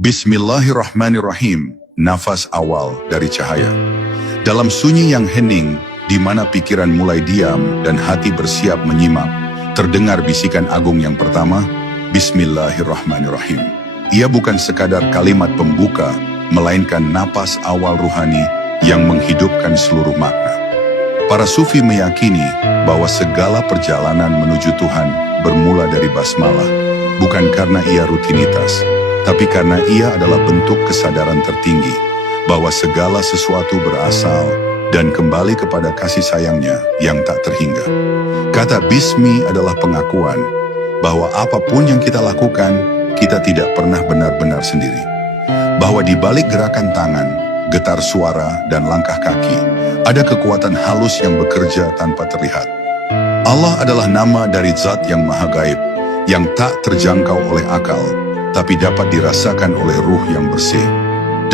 Bismillahirrahmanirrahim, nafas awal dari cahaya. Dalam sunyi yang hening, di mana pikiran mulai diam dan hati bersiap menyimak, terdengar bisikan agung yang pertama, Bismillahirrahmanirrahim. Ia bukan sekadar kalimat pembuka, melainkan napas awal ruhani yang menghidupkan seluruh makna. Para sufi meyakini bahwa segala perjalanan menuju Tuhan bermula dari basmalah, bukan karena ia rutinitas, tapi karena ia adalah bentuk kesadaran tertinggi bahwa segala sesuatu berasal dan kembali kepada kasih sayangnya yang tak terhingga. Kata Bismi adalah pengakuan bahwa apapun yang kita lakukan, kita tidak pernah benar-benar sendiri. Bahwa di balik gerakan tangan, getar suara, dan langkah kaki, ada kekuatan halus yang bekerja tanpa terlihat. Allah adalah nama dari Zat yang Maha Gaib, yang tak terjangkau oleh akal, tapi dapat dirasakan oleh ruh yang bersih.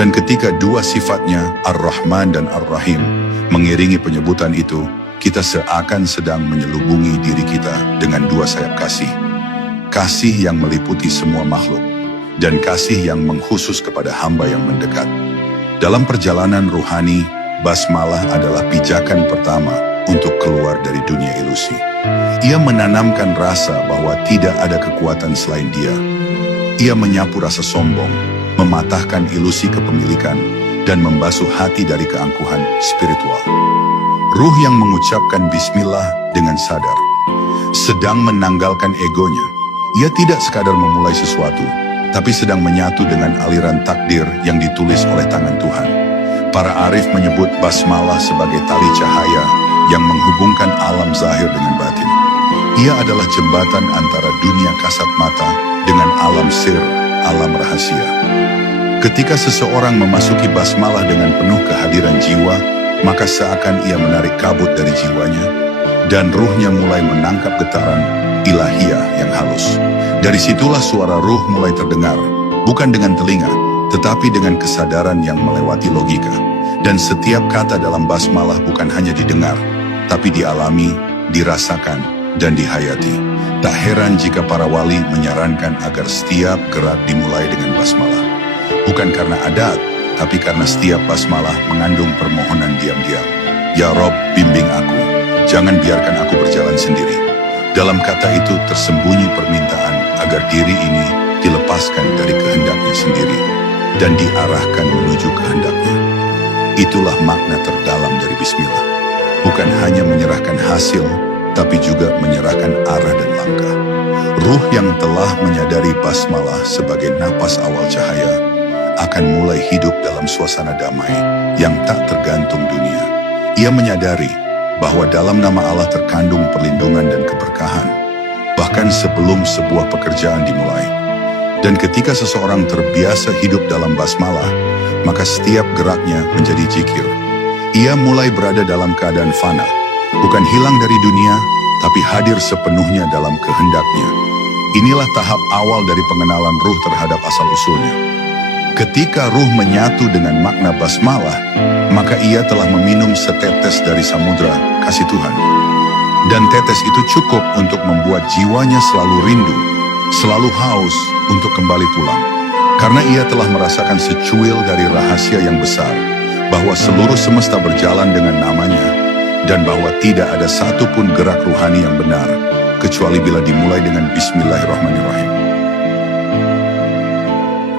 Dan ketika dua sifatnya, Ar-Rahman dan Ar-Rahim, mengiringi penyebutan itu, kita seakan sedang menyelubungi diri kita dengan dua sayap kasih. Kasih yang meliputi semua makhluk, dan kasih yang mengkhusus kepada hamba yang mendekat. Dalam perjalanan ruhani, basmalah adalah pijakan pertama untuk keluar dari dunia ilusi. Ia menanamkan rasa bahwa tidak ada kekuatan selain Dia. Ia menyapu rasa sombong, mematahkan ilusi kepemilikan, dan membasuh hati dari keangkuhan spiritual. Ruh yang mengucapkan bismillah dengan sadar, sedang menanggalkan egonya. Ia tidak sekadar memulai sesuatu, tapi sedang menyatu dengan aliran takdir yang ditulis oleh tangan Tuhan. Para arif menyebut basmalah sebagai tali cahaya yang menghubungkan alam zahir dengan batin. Ia adalah jembatan antara dunia kasat mata dengan alam sir, alam rahasia. Ketika seseorang memasuki basmalah dengan penuh kehadiran jiwa, maka seakan ia menarik kabut dari jiwanya, dan ruhnya mulai menangkap getaran ilahiyah yang halus. Dari situlah suara ruh mulai terdengar, bukan dengan telinga, tetapi dengan kesadaran yang melewati logika. Dan setiap kata dalam basmalah bukan hanya didengar, tapi dialami, dirasakan, dan dihayati. Tak heran jika para wali menyarankan agar setiap gerak dimulai dengan basmalah. Bukan karena adat, tapi karena setiap basmalah mengandung permohonan diam-diam. Ya Rob, bimbing aku, jangan biarkan aku berjalan sendiri. Dalam kata itu tersembunyi permintaan agar diri ini dilepaskan dari kehendaknya sendiri dan diarahkan menuju kehendaknya. Itulah makna terdalam dari bismillah. Bukan hanya menyerahkan hasil, tapi juga menyerahkan arah dan langkah. Ruh yang telah menyadari basmalah sebagai napas awal cahaya akan mulai hidup dalam suasana damai yang tak tergantung dunia. Ia menyadari bahwa dalam nama Allah terkandung perlindungan dan keberkahan, bahkan sebelum sebuah pekerjaan dimulai. Dan ketika seseorang terbiasa hidup dalam basmalah, maka setiap geraknya menjadi zikir. Ia mulai berada dalam keadaan fana, bukan hilang dari dunia, tapi hadir sepenuhnya dalam kehendaknya. Inilah tahap awal dari pengenalan ruh terhadap asal-usulnya. Ketika ruh menyatu dengan makna basmalah, maka ia telah meminum setetes dari samudra kasih Tuhan. Dan tetes itu cukup untuk membuat jiwanya selalu rindu, selalu haus untuk kembali pulang. Karena ia telah merasakan secuil dari rahasia yang besar, bahwa seluruh semesta berjalan dengan namanya, dan bahwa tidak ada satupun gerak ruhani yang benar, kecuali bila dimulai dengan Bismillahirrahmanirrahim.